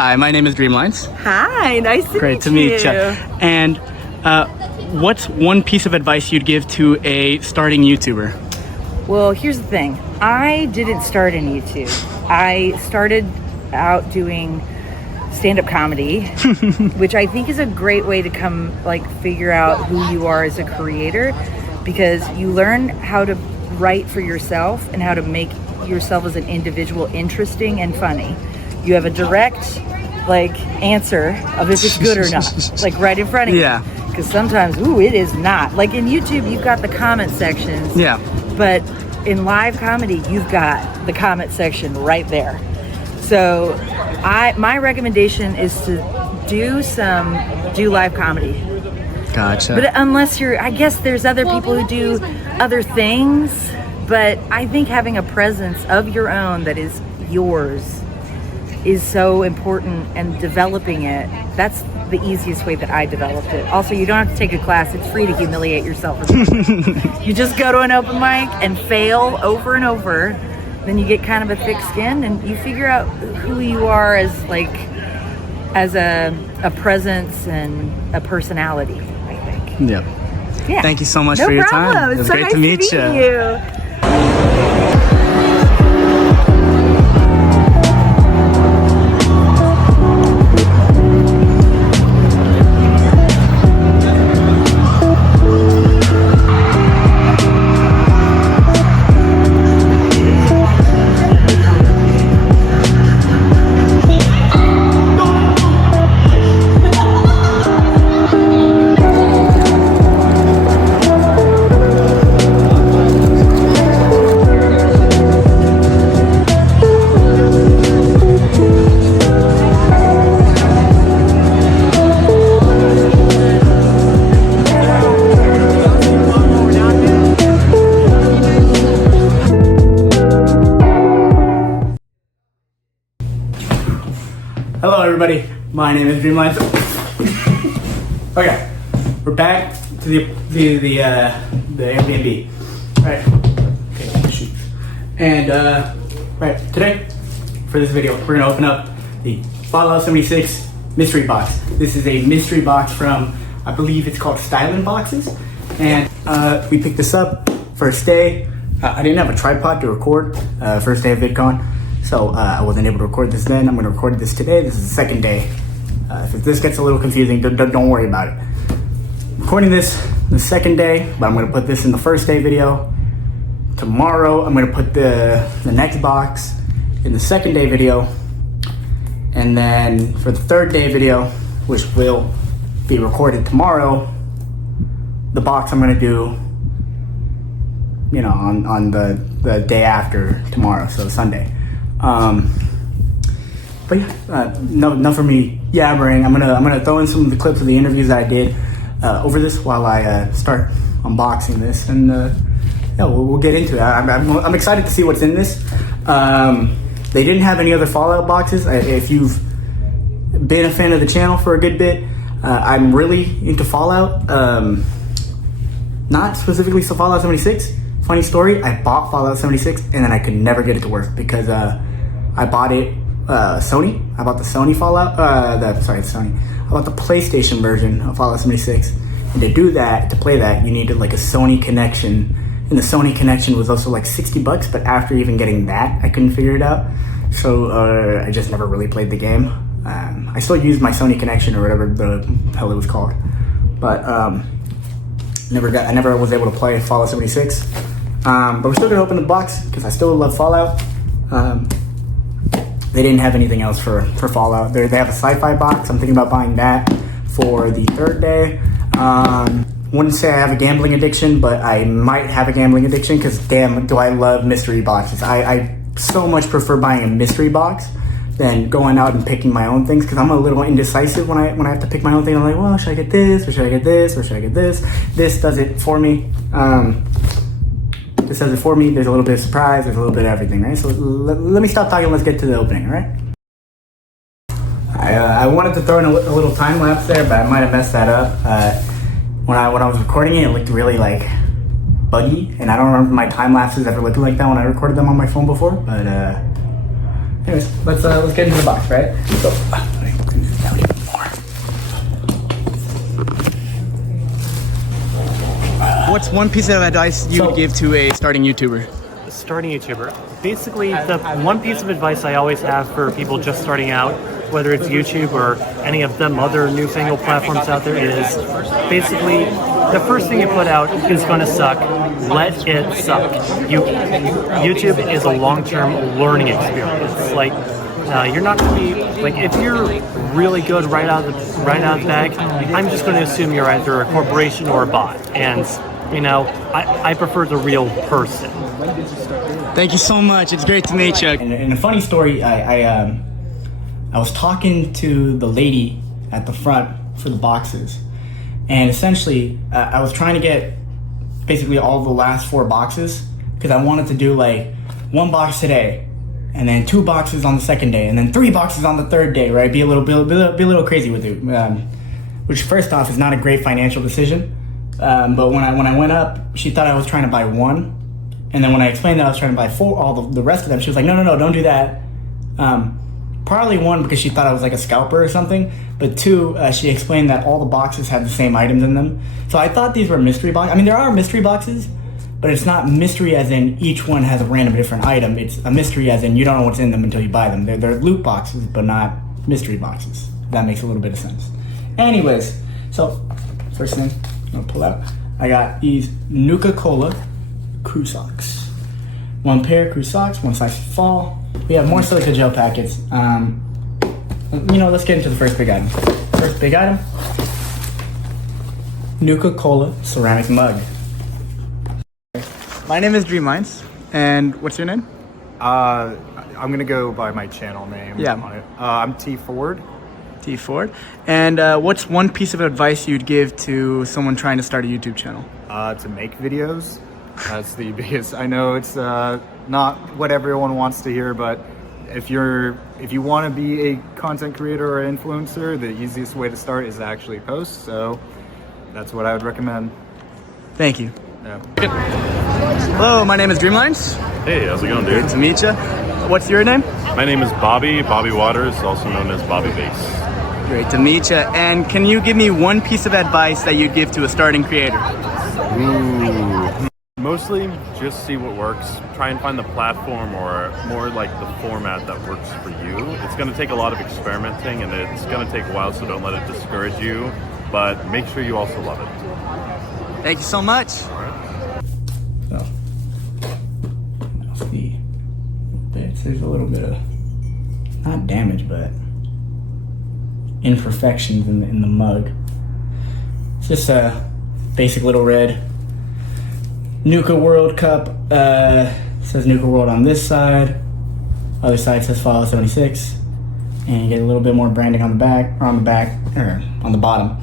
Hi, my name is Dreamlinez. Hi, nice to meet you. Great to meet you. And what's one piece of advice you'd give to a starting YouTuber? Well, here's the thing. I didn't start in YouTube. I started out doing stand-up comedy, which I think is a great way to figure out who you are as a creator, because you learn how to write for yourself and how to make yourself as an individual interesting and funny. You have a direct answer of if it's good or not, right in front of you. Yeah. Because sometimes, it is not. Like in YouTube, you've got the comment sections. Yeah. But in live comedy, you've got the comment section right there. So my recommendation is to do live comedy. Gotcha. But unless I guess there's other people who do other things, but I think having a presence of your own that is yours is so important, and developing it, that's the easiest way that I developed it. Also, you don't have to take a class. It's free to humiliate yourself. You just go to an open mic and fail over and over. Then you get kind of a thick skin and you figure out who you are as a presence and a personality, I think. Yep. Yeah. Thank you so much for your time. It's was so great nice to meet you. Hello everybody, my name is Dreamlinez. Okay, we're back to the Airbnb. Right. Okay, shoot. And right, today for this video we're gonna open up the Fallout 76 mystery box. This is a mystery box from, I believe it's called Styling Boxes, and we picked this up first day. I didn't have a tripod to record first day of Vidcon. So I wasn't able to record this then. I'm going to record this today. This is the second day. If this gets a little confusing, don't worry about it. Recording this the second day, but I'm going to put this in the first day video. Tomorrow, I'm going to put the next box in the second day video. And then for the third day video, which will be recorded tomorrow, the box I'm going to do, on the day after tomorrow, so Sunday. But yeah, no for me yammering. I'm gonna throw in some of the clips of the interviews that I did over this while I start unboxing this, and yeah, we'll get into that. I'm excited to see what's in this. They didn't have any other Fallout boxes. If you've been a fan of the channel for a good bit, I'm really into Fallout. Not specifically Fallout 76. Funny story, I bought Fallout 76 and then I could never get it to work because I bought it Sony. I bought the Sony Fallout, I bought the PlayStation version of Fallout 76. And to do that, to play that, you needed like a Sony connection. And the Sony connection was also like $60, but after even getting that, I couldn't figure it out. So I just never really played the game. I still used my Sony connection or whatever the hell it was called. But I never was able to play Fallout 76. But we're still gonna open the box because I still love Fallout. They didn't have anything else for Fallout. They have a sci-fi box. I'm thinking about buying that for the third day. Wouldn't say I have a gambling addiction, but I might have a gambling addiction because damn, do I love mystery boxes. I so much prefer buying a mystery box than going out and picking my own things, because I'm a little indecisive when I have to pick my own thing. I'm like, well, should I get this, or should I get this, or should I get this? This does it for me. This does it for me. There's a little bit of surprise. There's a little bit of everything, right? So let me stop talking. Let's get to the opening, all right? I wanted to throw in a little time lapse there, but I might have messed that up. When I was recording it, it looked really like buggy, and I don't remember my time lapses ever looking like that when I recorded them on my phone before. But anyways, let's get into the box, right? So, down even more. What's one piece of advice you would give to a starting YouTuber? Starting YouTuber. Basically, the one piece of advice I always have for people just starting out, whether it's YouTube or any of them other newfangled platforms out there, is basically the first thing you put out is going to suck. Let it suck. YouTube is a long-term learning experience. Like, you're not going to be like, if you're really good right out of the bag, I'm just going to assume you're either a corporation or a bot, and you know, I prefer the real person. Thank you so much. It's great to meet you. And a funny story, I was talking to the lady at the front for the boxes, and essentially I was trying to get basically all the last 4 boxes because I wanted to do like 1 box today, and then 2 boxes on the second day, and then 3 boxes on the third day, right? Be a little crazy with it, which first off is not a great financial decision. But when I went up, she thought I was trying to buy 1, and then when I explained that I was trying to buy 4, all the rest of them, she was like, no, don't do that. Probably 1 because she thought I was like a scalper or something, but 2, she explained that all the boxes had the same items in them. So I thought these were mystery boxes. I mean, there are mystery boxes, but it's not mystery as in each one has a random different item. It's a mystery as in you don't know what's in them until you buy them. They're loot boxes, but not mystery boxes. That makes a little bit of sense. Anyways, so first thing I'm gonna pull out, I got these Nuka-Cola crew socks. 1 pair crew socks, 1 size fall. We have more silica gel packets. Let's get into the first big item. First big item, Nuka-Cola ceramic mug. My name is Dreamlinez, and what's your name? I'm gonna go by my channel name. Yeah. On it. I'm T Ford. T Ford. And what's one piece of advice you'd give to someone trying to start a YouTube channel? To make videos. That's the biggest. I know it's not what everyone wants to hear, but if you want to be a content creator or influencer, the easiest way to start is to actually post. So that's what I would recommend. Thank you. Yeah. Hello, my name is Dreamlinez. Hey, how's it going, dude? Good to meet you. What's your name? My name is Bobby Waters, also known as Bobby Bass. Great to meet you. And can you give me one piece of advice that you'd give to a starting creator? Mostly just see what works. Try and find the platform or more like the format that works for you. It's going to take a lot of experimenting and it's going to take a while, so don't let it discourage you, but make sure you also love it. Thank you so much. All right. So, I'll see. There's a little bit of, not damage, but imperfections in the mug. It's just a basic little red Nuka World Cup. Says Nuka World on this side. Other side says Fallout 76. And you get a little bit more branding on the back, or on the bottom.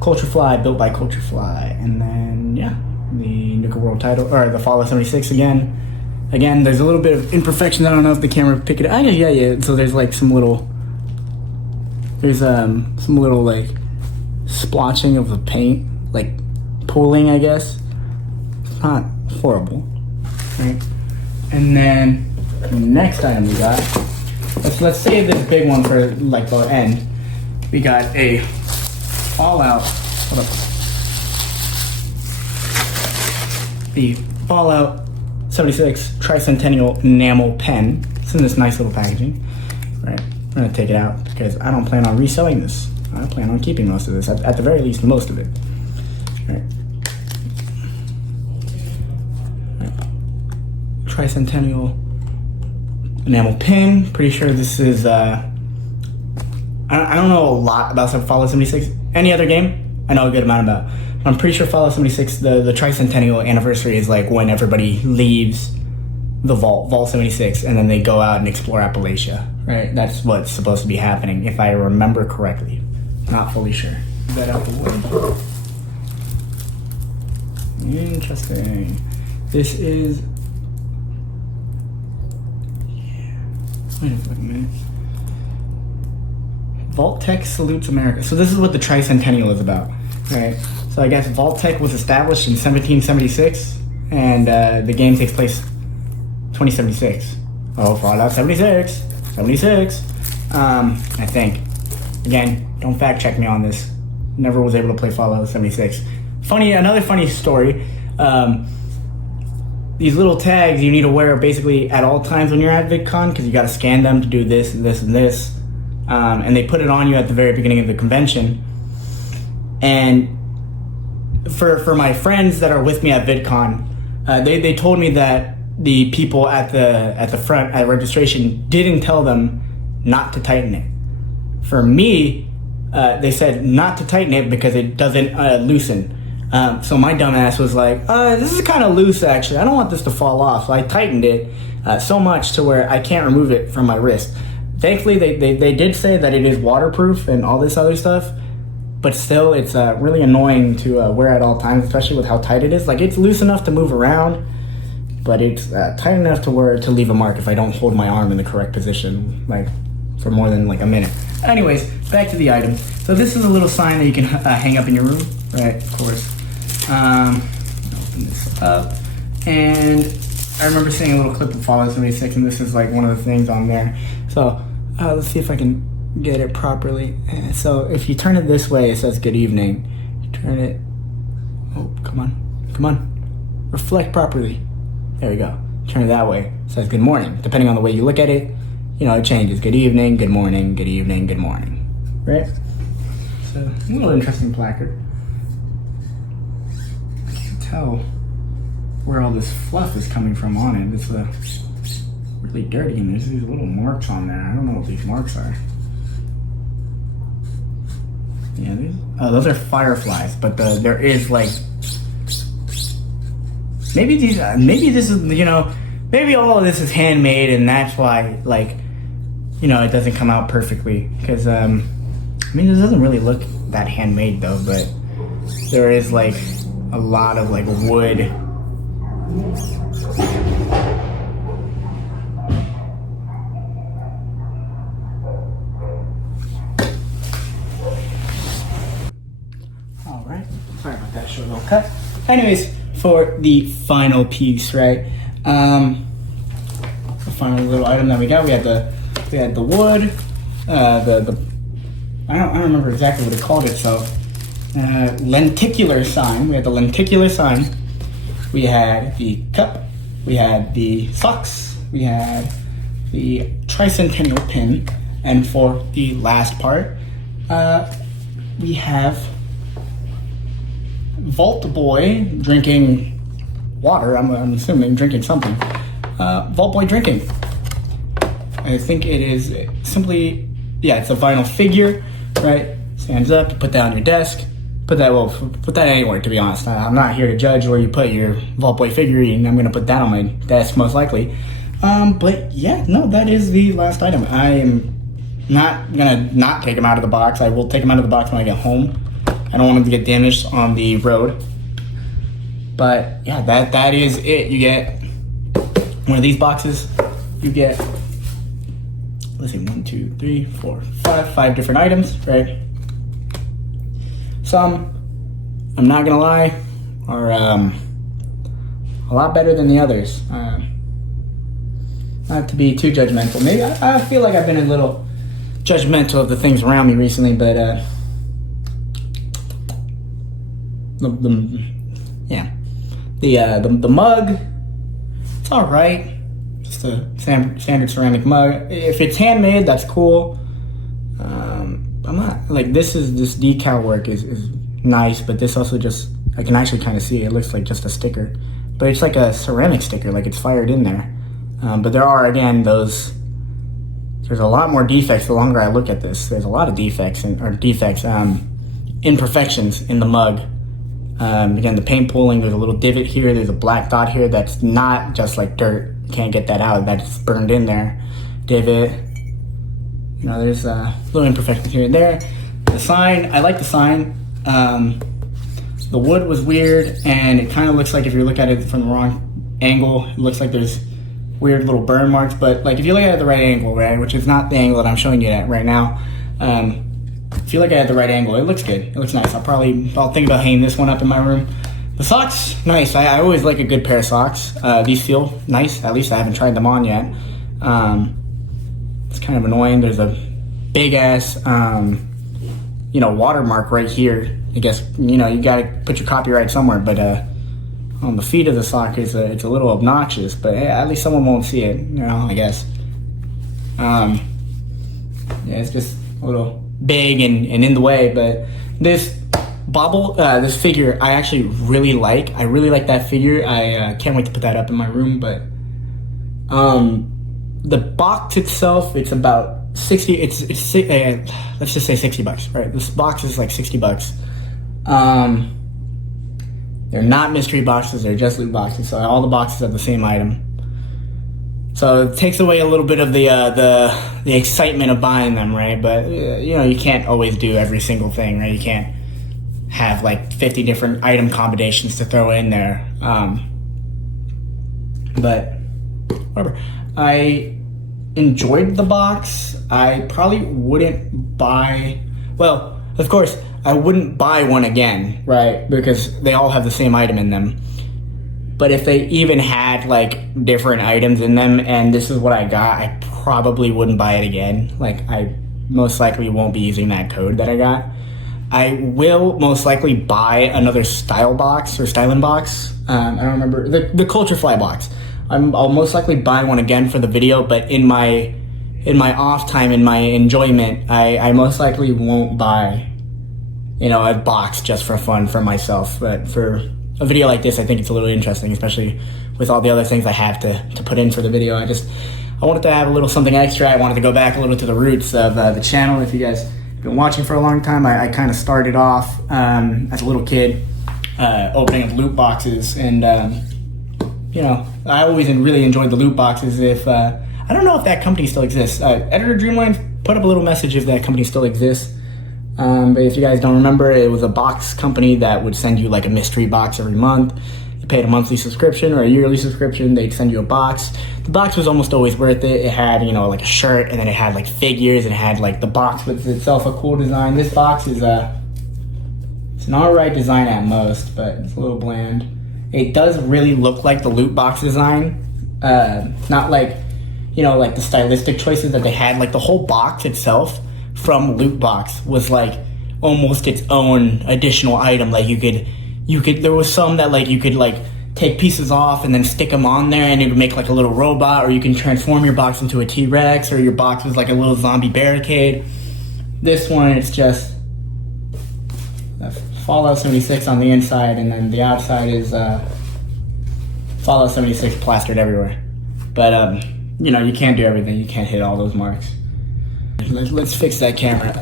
Culture Fly, built by Culture Fly. And then, yeah, the Nuka World title, or the Fallout 76 again. Again, there's a little bit of imperfections. I don't know if the camera will pick it up. Yeah. So there's like some little like splotching of the paint, like pooling, I guess. It's not horrible, right? And then the next item we got, let's save this big one for like the end. We got a Fallout, the Fallout 76 Tricentennial enamel pen. It's in this nice little packaging, right? I'm gonna take it out because I don't plan on reselling this. I plan on keeping most of this, at the very least, most of it. Right. Tricentennial enamel pin. Pretty sure this is, I don't know a lot about Fallout 76. Any other game, I know a good amount about. I'm pretty sure Fallout 76, the Tricentennial anniversary is like when everybody leaves the Vault 76, and then they go out and explore Appalachia, right? That's what's supposed to be happening, if I remember correctly. Not fully sure. Get that out the way. Interesting. This is... Yeah. Wait a fucking minute. Vault-Tec salutes America. So this is what the Tricentennial is about, right? So I guess Vault-Tec was established in 1776, and the game takes place 2076. Oh, Fallout 76. 76. I think. Again, don't fact check me on this. Never was able to play Fallout 76. Another funny story. These little tags you need to wear basically at all times when you're at VidCon, because you got to scan them to do this and this and this. And they put it on you at the very beginning of the convention. And for my friends that are with me at VidCon, they told me that the people at the front at registration didn't tell them not to tighten it. For me, they said not to tighten it because it doesn't loosen. So my dumbass was like, this is kind of loose actually. I don't want this to fall off. So I tightened it so much to where I can't remove it from my wrist. Thankfully, they did say that it is waterproof and all this other stuff. But still, it's really annoying to wear at all times, especially with how tight it is. Like, it's loose enough to move around, but it's tight enough to leave a mark if I don't hold my arm in the correct position, like, for more than, like, a minute. Anyways, back to the item. So this is a little sign that you can hang up in your room, right, of course. Open this up. And I remember seeing a little clip of Fallout 76, and this is, like, one of the things on there. So, let's see if I can get it properly. So if you turn it this way, it says good evening. You turn it, oh, come on, reflect properly. There we go. Turn it that way, it says good morning. Depending on the way you look at it, you know, it changes. Good evening, good morning, good evening, good morning, right? So a little interesting placard. I can't tell where all this fluff is coming from on it. It's really dirty, and there's these little marks on there. I don't know what these marks are. Yeah, those are fireflies, but there is like maybe this is, you know, maybe all of this is handmade and that's why, like, you know, it doesn't come out perfectly, because I mean, this doesn't really look that handmade though, but there is like a lot of like wood. Sorry about that short little cut. Anyways, for the final piece, right? The final little item that we got, we had the wood, I don't remember exactly what it called itself. Lenticular sign. We had the lenticular sign. We had the cup. We had the socks. We had the tricentennial pin, and for the last part, we have Vault Boy drinking water. I'm assuming drinking something. Vault Boy drinking. I think it is simply, yeah, it's a vinyl figure, right? Stands up, you put that on your desk. Put that anywhere, to be honest. I'm not here to judge where you put your Vault Boy figurine. I'm gonna put that on my desk most likely. But yeah, no, that is the last item. I am not gonna not take them out of the box. I will take them out of the box when I get home. I don't want them to get damaged on the road. But yeah, that is it. You get one of these boxes. You get, let's see, 1, 2, 3, 4, 5 different items, right? Some, I'm not gonna lie, are a lot better than the others. Not to be too judgmental. Maybe I feel like I've been a little judgmental of the things around me recently, but the mug, it's all right. Just a standard ceramic mug. If it's handmade, that's cool. I'm not like this decal work is nice, but this also just, I can actually kind of see it looks like just a sticker, but it's like a ceramic sticker, like it's fired in there. But there are, again, there's a lot more defects the longer I look at this. There's a lot of imperfections in the mug. Again, the paint pooling, there's a little divot here, there's a black dot here that's not just like dirt. You can't get that out, that's burned in there. Divot, you know, there's little imperfections here and there. The sign, I like the sign. The wood was weird, and it kind of looks like if you look at it from the wrong angle, it looks like there's weird little burn marks, but like if you look at it at the right angle, right, which is not the angle that I'm showing you at right now, if you look at it at the right angle, it looks good. It looks nice. I'll think about hanging this one up in my room. The socks, nice. I always like a good pair of socks. These feel nice. At least I haven't tried them on yet. It's kind of annoying. There's a big ass, watermark right here. I guess, you gotta put your copyright somewhere, but on the feet of the sock it's a little obnoxious, but hey, at least someone won't see it, I guess. Yeah, it's just a little big and in the way, but this this figure I actually really like. I really like that figure. I can't wait to put that up in my room, but the box itself, it's about 60, let's just say $60, right? This box is like $60. They're not mystery boxes, they're just loot boxes, so all the boxes have the same item. So it takes away a little bit of the excitement of buying them, right? But you can't always do every single thing, right? You can't have like 50 different item combinations to throw in there. But whatever. I enjoyed the box. I probably wouldn't buy, well, of course, I wouldn't buy one again, right? Because they all have the same item in them. But if they even had like different items in them and this is what I got, I probably wouldn't buy it again. Like, I most likely won't be using that code that I got. I will most likely buy another style box or styling box. I don't remember, the Culture Fly box. I'll most likely buy one again for the video, but in my off time, in my enjoyment, I most likely won't buy, a box just for fun for myself. But for a video like this, I think it's a little interesting, especially with all the other things I have to put in for the video. I wanted to have a little something extra. I wanted to go back a little to the roots of the channel. If you guys have been watching for a long time, I kind of started off as a little kid opening up loot boxes, and I always really enjoyed the loot boxes. If I don't know if that company still exists. Editor Dreamlinez put up a little message if that company still exists. But if you guys don't remember, it was a box company that would send you like a mystery box every month. You paid a monthly subscription or a yearly subscription, they'd send you a box. The box was almost always worth it. It had, like a shirt, and then it had like figures, and it had like the box with itself a cool design. This box is it's an alright design at most, but it's a little bland. It does really look like the loot box design. Not like, like the stylistic choices that they had. Like the whole box itself from loot box was like almost its own additional item. Like you could there was some that like you could like take pieces off and then stick them on there, and it would make like a little robot, or you can transform your box into a T-Rex, or your box was like a little zombie barricade. This one, it's just Fallout 76 on the inside, and then the outside is Fallout 76 plastered everywhere. But you can't do everything. You can't hit all those marks. Let's fix that camera.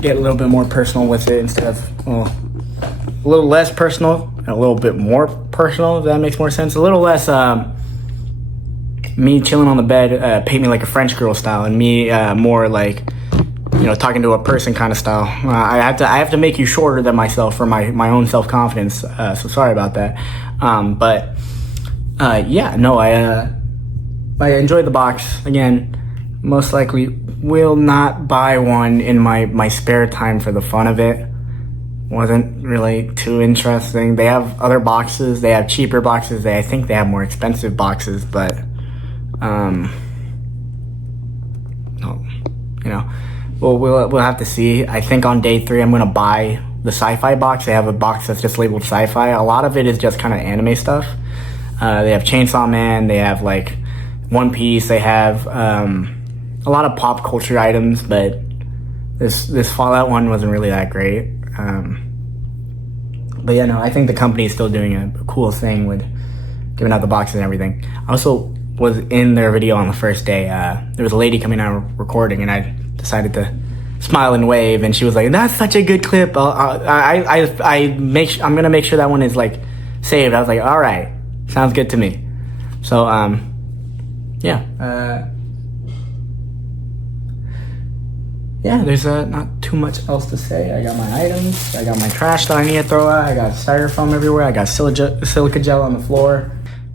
Get a little bit more personal with it instead of a little less personal and a little bit more personal, if that makes more sense. A little less me chilling on the bed, paint me like a French girl style, and me more like talking to a person kind of style. I have to make you shorter than myself for my own self-confidence. So sorry about that. I enjoyed the box. Again, most likely will not buy one in my spare time for the fun of it. Wasn't really too interesting. They have other boxes. They have cheaper boxes. I think they have more expensive boxes, but we'll have to see. I think on day 3 I'm gonna buy the sci-fi box. They have a box that's just labeled sci-fi. A lot of it is just kind of anime stuff. They have Chainsaw Man. They have like One Piece. They have a lot of pop culture items, but this Fallout one wasn't really that great. But I think the company is still doing a cool thing with giving out the boxes and everything. I also was in their video on the first day. There was a lady coming out recording, and I decided to smile and wave, and she was like, "That's such a good clip. I'm gonna make sure that one is like saved." I was like, "All right, sounds good to me." So there's not too much else to say. I got my items. I got my trash that I need to throw out. I got styrofoam everywhere. I got silica gel on the floor.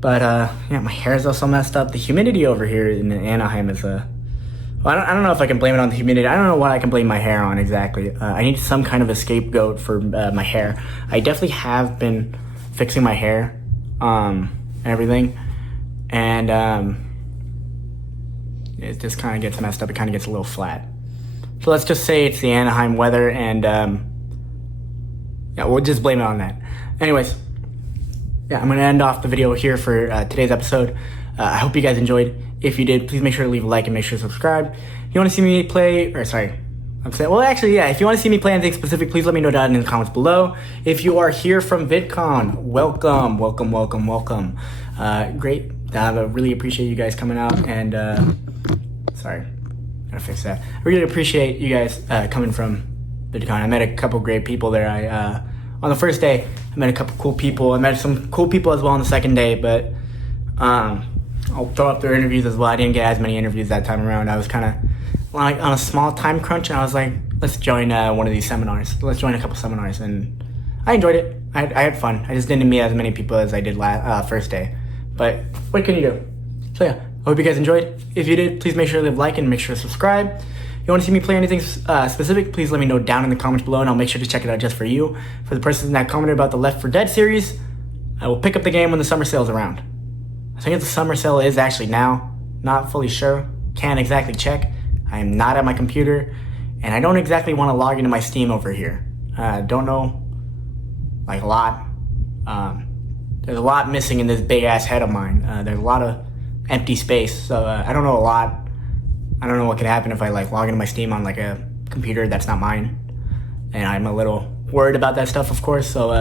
But my hair is also messed up. The humidity over here in Anaheim is I don't know if I can blame it on the humidity. I don't know what I can blame my hair on exactly. I need some kind of a scapegoat for my hair. I definitely have been fixing my hair and everything. And it just kind of gets messed up. It kind of gets a little flat. So let's just say it's the Anaheim weather, and yeah, we'll just blame it on that. Anyways, yeah, I'm going to end off the video here for today's episode. I hope you guys enjoyed. If you did, please make sure to leave a like and make sure to subscribe. If you want to see me play, or sorry, I'm saying, well, actually, yeah, if you want to see me play anything specific, please let me know down in the comments below. If you are here from Vidcon, welcome, welcome, welcome, welcome. Great. I really appreciate you guys coming out, and sorry, gotta fix that. I really appreciate you guys coming from Vidcon. I met a couple great people there. On the first day, I met a couple cool people. I met some cool people as well on the second day, but I'll throw up their interviews as well. I didn't get as many interviews that time around. I was kind of like on a small time crunch, and I was like, let's join one of these seminars. Let's join a couple seminars, and I enjoyed it. I had fun. I just didn't meet as many people as I did first day, but what can you do? So yeah, I hope you guys enjoyed. If you did, please make sure to leave a like and make sure to subscribe. If you want to see me play anything specific, please let me know down in the comments below, and I'll make sure to check it out just for you. For the person that commented about the Left 4 Dead series, I will pick up the game when the summer sale is around. I think the summer sale is actually now. Not fully sure. Can't exactly check. I am not at my computer, and I don't exactly want to log into my Steam over here. Don't know, like a lot. There's a lot missing in this big ass head of mine. There's a lot of empty space, so I don't know a lot. I don't know what could happen if I like log into my Steam on like a computer that's not mine, and I'm a little worried about that stuff, of course. So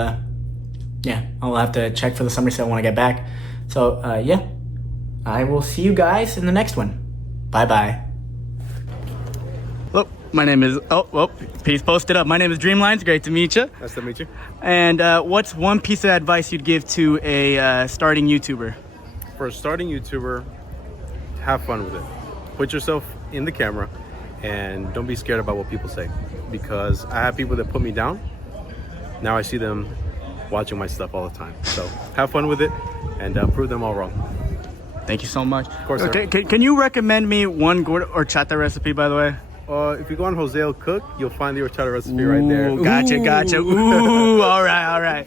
yeah, I'll have to check for the summer sale when I get back. So yeah, I will see you guys in the next one. Bye bye. Hello, my name is please post it up. My name is Dreamlinez. Great to meet you. Nice to meet you. And what's one piece of advice you'd give to a starting YouTuber? For a starting YouTuber, have fun with it. Put yourself in the camera and don't be scared about what people say, because I have people that put me down. Now I see them watching my stuff all the time. So have fun with it and prove them all wrong. Thank you so much. Of course. Okay, can you recommend me one gorda horchata recipe, by the way? If you go on Jose Elcook, you'll find the horchata recipe right there. Gotcha. Ooh, all right.